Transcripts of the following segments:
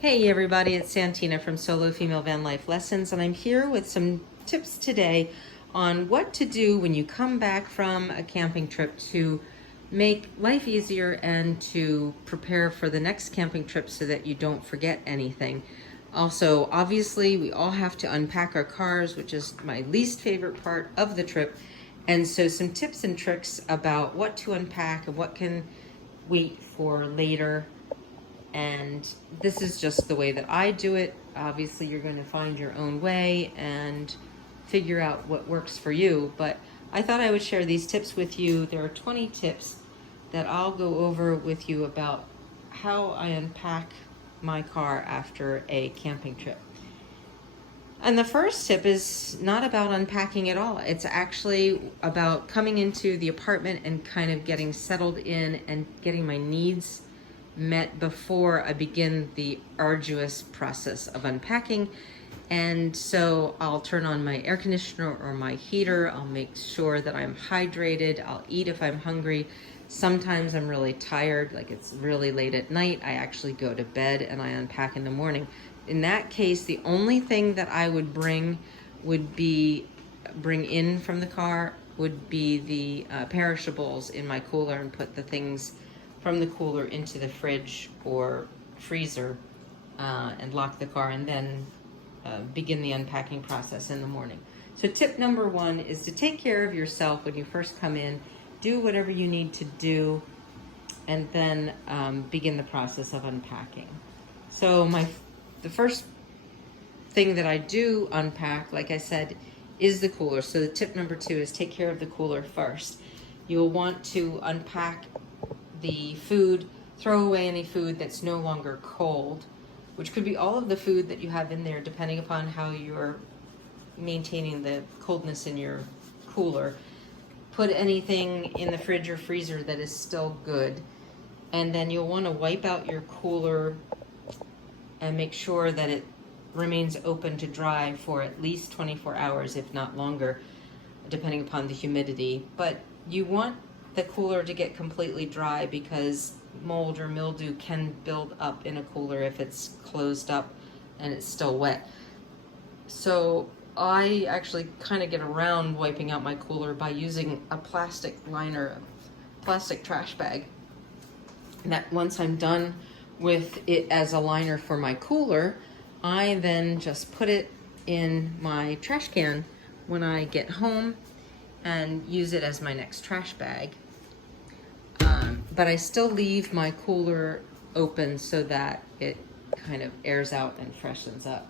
Hey everybody, it's Santina from Solo Female Van Life Lessons, and I'm here with some tips today on what to do when you come back from a camping trip to make life easier and to prepare for the next camping trip so that you don't forget anything. Also, obviously, we all have to unpack our cars, which is my least favorite part of the trip. And so some tips and tricks about what to unpack and what can wait for later, and this is just the way that I do it. Obviously, you're going to find your own way and figure out what works for you, but I thought I would share these tips with you. There are 20 tips that I'll go over with you about how I unpack my car after a camping trip. And the first tip is not about unpacking at all. It's actually about coming into the apartment and kind of getting settled in and getting my needs met before I begin the arduous process of unpacking. And so I'll turn on my air conditioner or my heater. I'll make sure that I'm hydrated. I'll eat if I'm hungry. Sometimes I'm really tired, like it's really late at night. I actually go to bed and I unpack in the morning. In that case, the only thing that I would bring in from the car would be the perishables in my cooler, and put the things from the cooler into the fridge or freezer, and lock the car, and then begin the unpacking process in the morning. So tip number one is to take care of yourself when you first come in. Do whatever you need to do, and then begin the process of unpacking. So the first thing that I do unpack, like I said, is the cooler. So the tip number two is take care of the cooler first. You'll want to unpack the food, throw away any food that's no longer cold, which could be all of the food that you have in there, depending upon how you're maintaining the coldness in your cooler. Put anything in the fridge or freezer that is still good, and then you'll want to wipe out your cooler and make sure that it remains open to dry for at least 24 hours, if not longer, depending upon the humidity. But you want the cooler to get completely dry, because mold or mildew can build up in a cooler if it's closed up and it's still wet. So I actually kind of get around wiping out my cooler by using a plastic liner, a plastic trash bag. And that once I'm done with it as a liner for my cooler, I then just put it in my trash can when I get home and use it as my next trash bag. But I still leave my cooler open so that it kind of airs out and freshens up.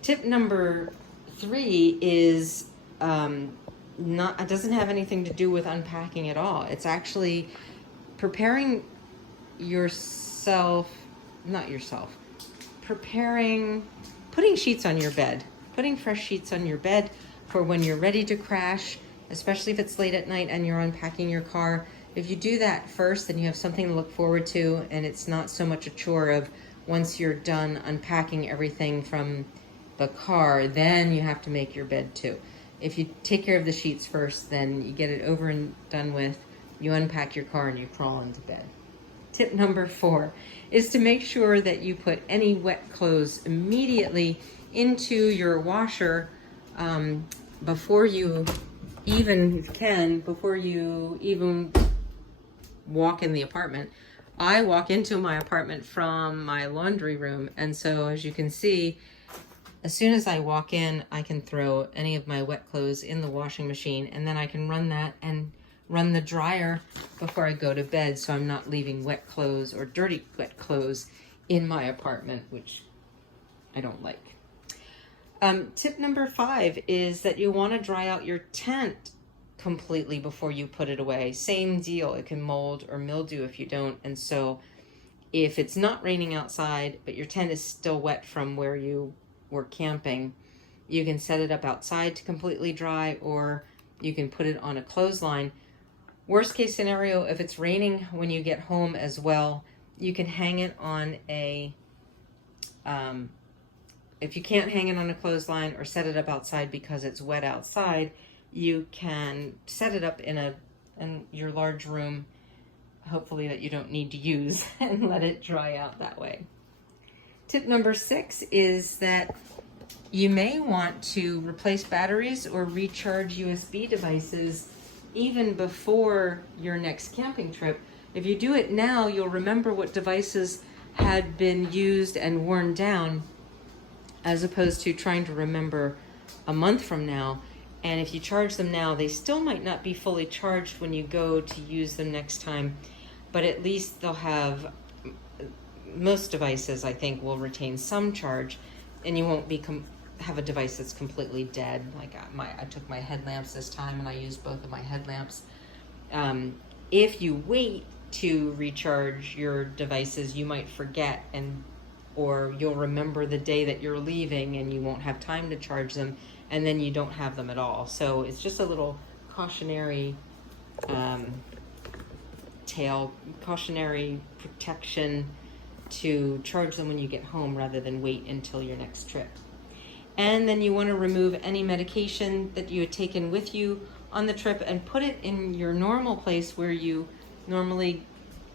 Tip number three is it doesn't have anything to do with unpacking at all. It's actually preparing putting sheets on your bed, putting fresh sheets on your bed for when you're ready to crash, especially if it's late at night and you're unpacking your car. If you do that first, then you have something to look forward to, and it's not so much a chore of once you're done unpacking everything from the car, then you have to make your bed too. If you take care of the sheets first, then you get it over and done with, you unpack your car and you crawl into bed. Tip number four is to make sure that you put any wet clothes immediately into your washer before you even walk in the apartment. I walk into my apartment from my laundry room, and so as you can see, as soon as I walk in, I can throw any of my wet clothes in the washing machine, and then I can run that and run the dryer before I go to bed, so I'm not leaving wet clothes or dirty wet clothes in my apartment, which I don't like. Tip number five is that you want to dry out your tent completely before you put it away. Same deal, it can mold or mildew if you don't. And so if it's not raining outside, but your tent is still wet from where you were camping, you can set it up outside to completely dry, or you can put it on a clothesline. Worst case scenario, if it's raining when you get home as well, you can hang it on if you can't hang it on a clothesline or set it up outside because it's wet outside, you can set it up in your large room, hopefully that you don't need to use, and let it dry out that way. Tip number 6 is that you may want to replace batteries or recharge USB devices even before your next camping trip. If you do it now, you'll remember what devices had been used and worn down, as opposed to trying to remember a month from now. And if you charge them now, they still might not be fully charged when you go to use them next time, but at least they'll have, most devices I think will retain some charge, and you won't be have a device that's completely dead. Like I took my headlamps this time and I used both of my headlamps. If you wait to recharge your devices, you might forget, or you'll remember the day that you're leaving and you won't have time to charge them, and then you don't have them at all. So it's just a little cautionary cautionary protection to charge them when you get home rather than wait until your next trip. And then you want to remove any medication that you had taken with you on the trip and put it in your normal place where you normally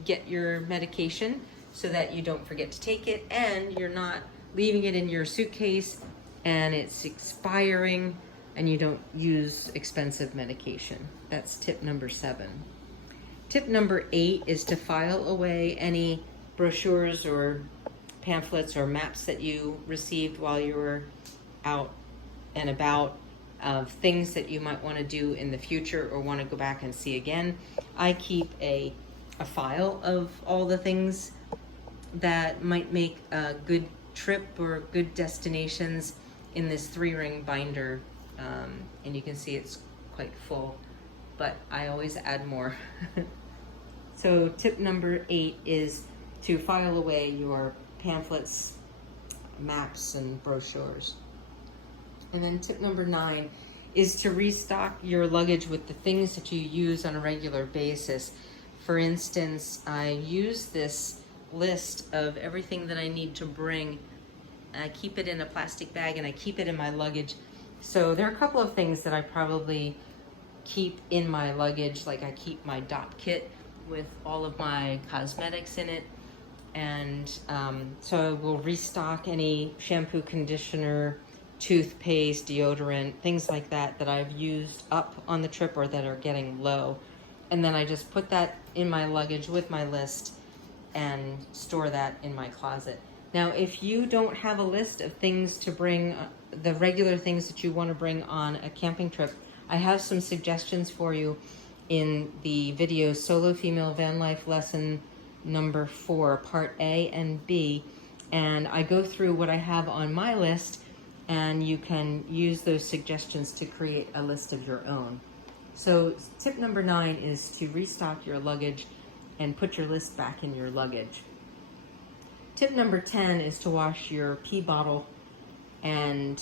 get your medication, so that you don't forget to take it and you're not leaving it in your suitcase and it's expiring and you don't use expensive medication. That's tip number 7. Tip number 8 is to file away any brochures or pamphlets or maps that you received while you were out and about, of things that you might want to do in the future or want to go back and see again. I keep a file of all the things that might make a good trip or good destinations in this 3-ring binder, and you can see it's quite full, but I always add more. So tip number 8 is to file away your pamphlets, maps, and brochures. And then tip number 9 is to restock your luggage with the things that you use on a regular basis. For instance, I use this list of everything that I need to bring. I keep it in a plastic bag and I keep it in my luggage. So there are a couple of things that I probably keep in my luggage, like I keep my DOP kit with all of my cosmetics in it. And so I will restock any shampoo, conditioner, toothpaste, deodorant, things like that I've used up on the trip or that are getting low. And then I just put that in my luggage with my list and store that in my closet. Now, if you don't have a list of things to bring, the regular things that you want to bring on a camping trip, I have some suggestions for you in the video Solo Female Van Life Lesson number 4, part A and B. And I go through what I have on my list, and you can use those suggestions to create a list of your own. So tip number 9 is to restock your luggage and put your list back in your luggage. Tip number 10 is to wash your pee bottle and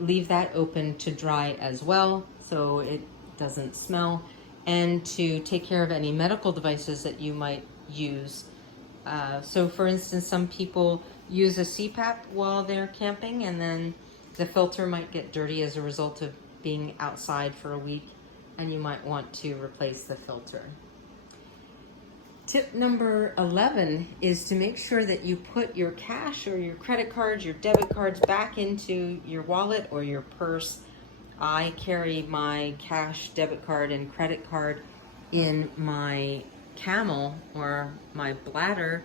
leave that open to dry as well so it doesn't smell, and to take care of any medical devices that you might use. So for instance, some people use a CPAP while they're camping, and then the filter might get dirty as a result of being outside for a week, and you might want to replace the filter. Tip number 11 is to make sure that you put your cash or your credit cards, your debit cards back into your wallet or your purse. I carry my cash, debit card, and credit card in my camel or my bladder,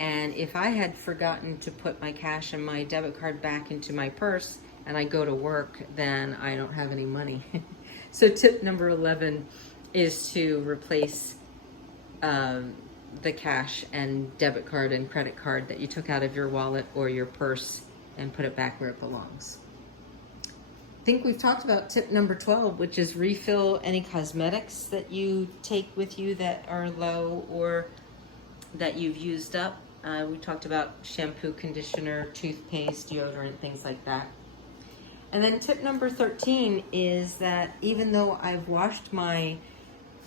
and if I had forgotten to put my cash and my debit card back into my purse and I go to work, then I don't have any money. So tip number 11 is to replace the cash and debit card and credit card that you took out of your wallet or your purse and put it back where it belongs. I think we've talked about tip number 12, which is refill any cosmetics that you take with you that are low or that you've used up. We talked about shampoo, conditioner, toothpaste, deodorant, things like that. And then tip number 13 is that even though I've washed my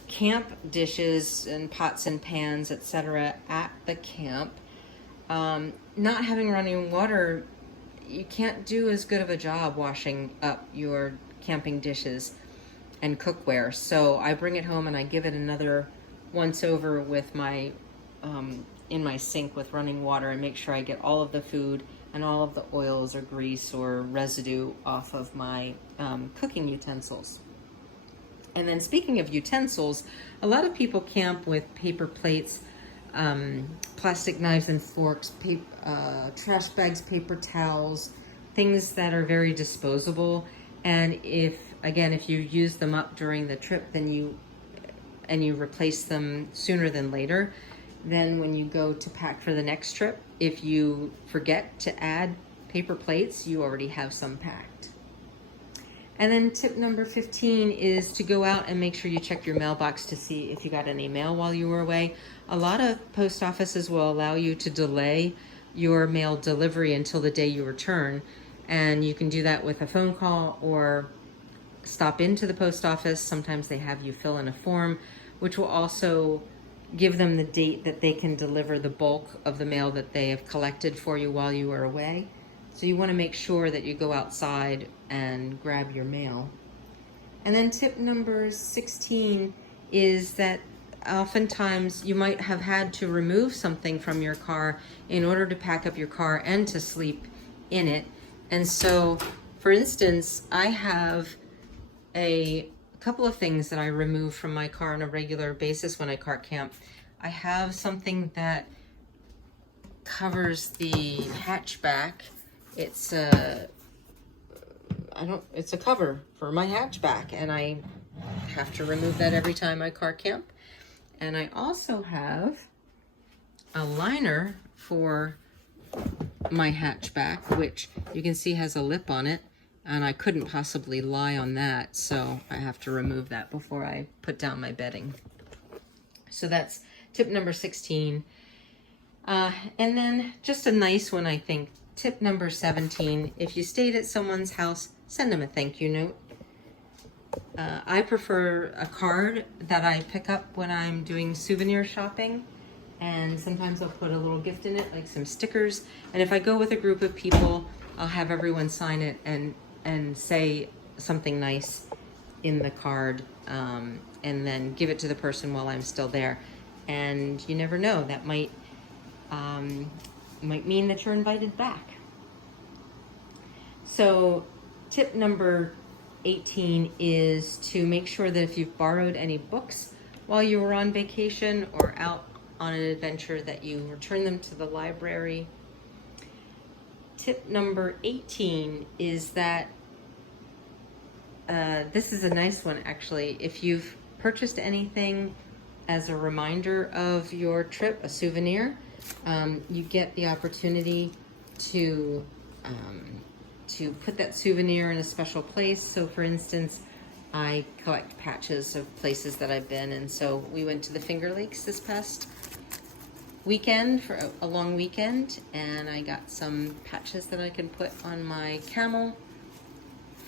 camp dishes and pots and pans, etc. at the camp, not having running water, you can't do as good of a job washing up your camping dishes and cookware. So I bring it home and I give it another once over with my in my sink with running water and make sure I get all of the food and all of the oils or grease or residue off of my cooking utensils. And then speaking of utensils, a lot of people camp with paper plates, plastic knives and forks, trash bags, paper towels, things that are very disposable. And if you use them up during the trip, then you replace them sooner than later, then when you go to pack for the next trip, if you forget to add paper plates, you already have some packed. And then tip number 15 is to go out and make sure you check your mailbox to see if you got any mail while you were away. A lot of post offices will allow you to delay your mail delivery until the day you return. And you can do that with a phone call or stop into the post office. Sometimes they have you fill in a form, which will also give them the date that they can deliver the bulk of the mail that they have collected for you while you are away. So you want to make sure that you go outside and grab your mail. And then tip number 16 is that oftentimes you might have had to remove something from your car in order to pack up your car and to sleep in it. And so, for instance, I have a couple of things that I remove from my car on a regular basis when I car camp. I have something that covers the hatchback. It's a cover for my hatchback, and I have to remove that every time I car camp. And I also have a liner for my hatchback, which you can see has a lip on it, and I couldn't possibly lie on that, so I have to remove that before I put down my bedding. So that's tip number 16. And then just a nice one, I think, tip number 17. If you stayed at someone's house, send them a thank you note. I prefer a card that I pick up when I'm doing souvenir shopping, and sometimes I'll put a little gift in it, like some stickers. And if I go with a group of people, I'll have everyone sign it and say something nice in the card, and then give it to the person while I'm still there. And you never know, that might mean that you're invited back. So tip number 18 is to make sure that if you've borrowed any books while you were on vacation or out on an adventure, that you return them to the library. Tip number 18 is that this is a nice one, actually. If you've purchased anything as a reminder of your trip, a souvenir, you get the opportunity to put that souvenir in a special place. So for instance, I collect patches of places that I've been, and so we went to the Finger Lakes this past weekend for a long weekend, and I got some patches that I can put on my camel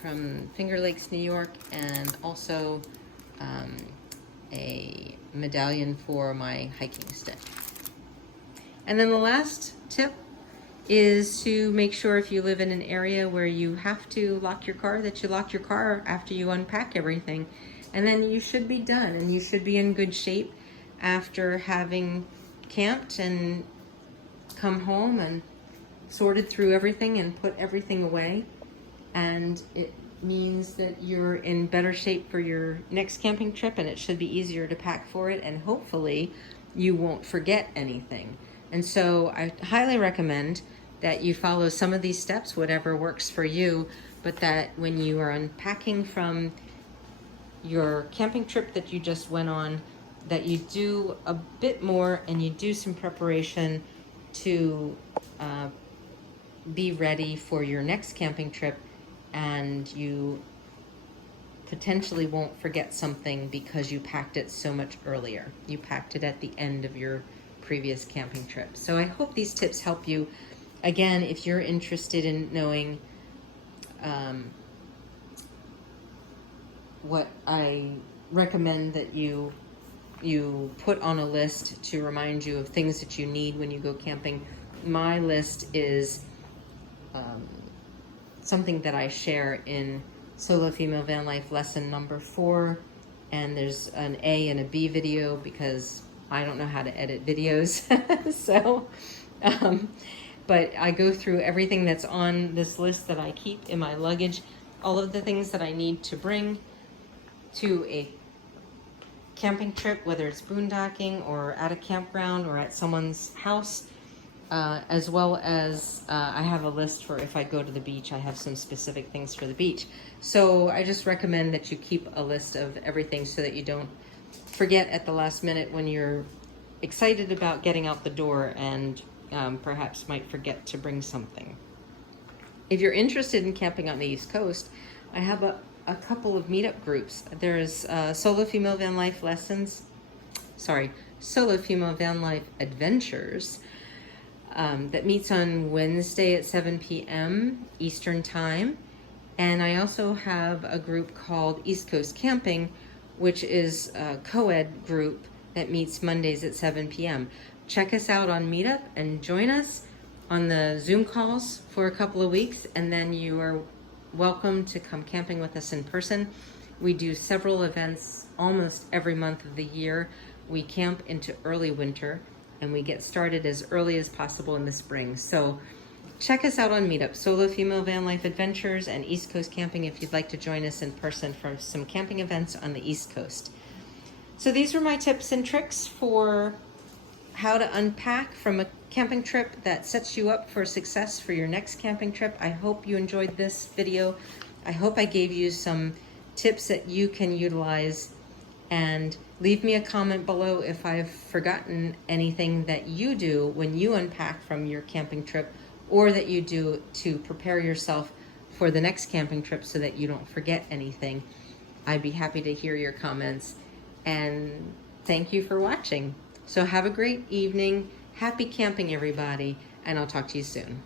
from Finger Lakes, New York, and also a medallion for my hiking stick. And then the last tip is to make sure, if you live in an area where you have to lock your car, that you lock your car after you unpack everything. And then you should be done, and you should be in good shape after having camped and come home and sorted through everything and put everything away. And it means that you're in better shape for your next camping trip, and it should be easier to pack for it, and hopefully you won't forget anything. And so I highly recommend that you follow some of these steps, whatever works for you, but that when you are unpacking from your camping trip that you just went on, that you do a bit more and you do some preparation to be ready for your next camping trip, and you potentially won't forget something because you packed it so much earlier. You packed it at the end of your previous camping trip. So I hope these tips help you. Again, if you're interested in knowing what I recommend that you put on a list to remind you of things that you need when you go camping, my list is something that I share in Solo Female Van Life lesson number 4, and there's an A and a B video because I don't know how to edit videos. So, but I go through everything that's on this list that I keep in my luggage, all of the things that I need to bring to a camping trip, whether it's boondocking or at a campground or at someone's house, as well as I have a list for if I go to the beach. I have some specific things for the beach. So I just recommend that you keep a list of everything so that you don't forget at the last minute when you're excited about getting out the door and perhaps might forget to bring something. If you're interested in camping on the East Coast, I have a couple of meetup groups. There's Solo Female Van Life Adventures that meets on Wednesday at 7 p.m. Eastern Time. And I also have a group called East Coast Camping, which is a co-ed group that meets Mondays at 7 p.m. Check us out on Meetup and join us on the Zoom calls for a couple of weeks, and then you are welcome to come camping with us in person. We do several events almost every month of the year. We camp into early winter, and we get started as early as possible in the spring. So check us out on Meetup, Solo Female Van Life Adventures and East Coast Camping, if you'd like to join us in person for some camping events on the East Coast. So these were my tips and tricks for how to unpack from a camping trip that sets you up for success for your next camping trip. I hope you enjoyed this video. I hope I gave you some tips that you can utilize, and leave me a comment below if I've forgotten anything that you do when you unpack from your camping trip, or that you do to prepare yourself for the next camping trip so that you don't forget anything. I'd be happy to hear your comments, and thank you for watching. So have a great evening. Happy camping, everybody, and I'll talk to you soon.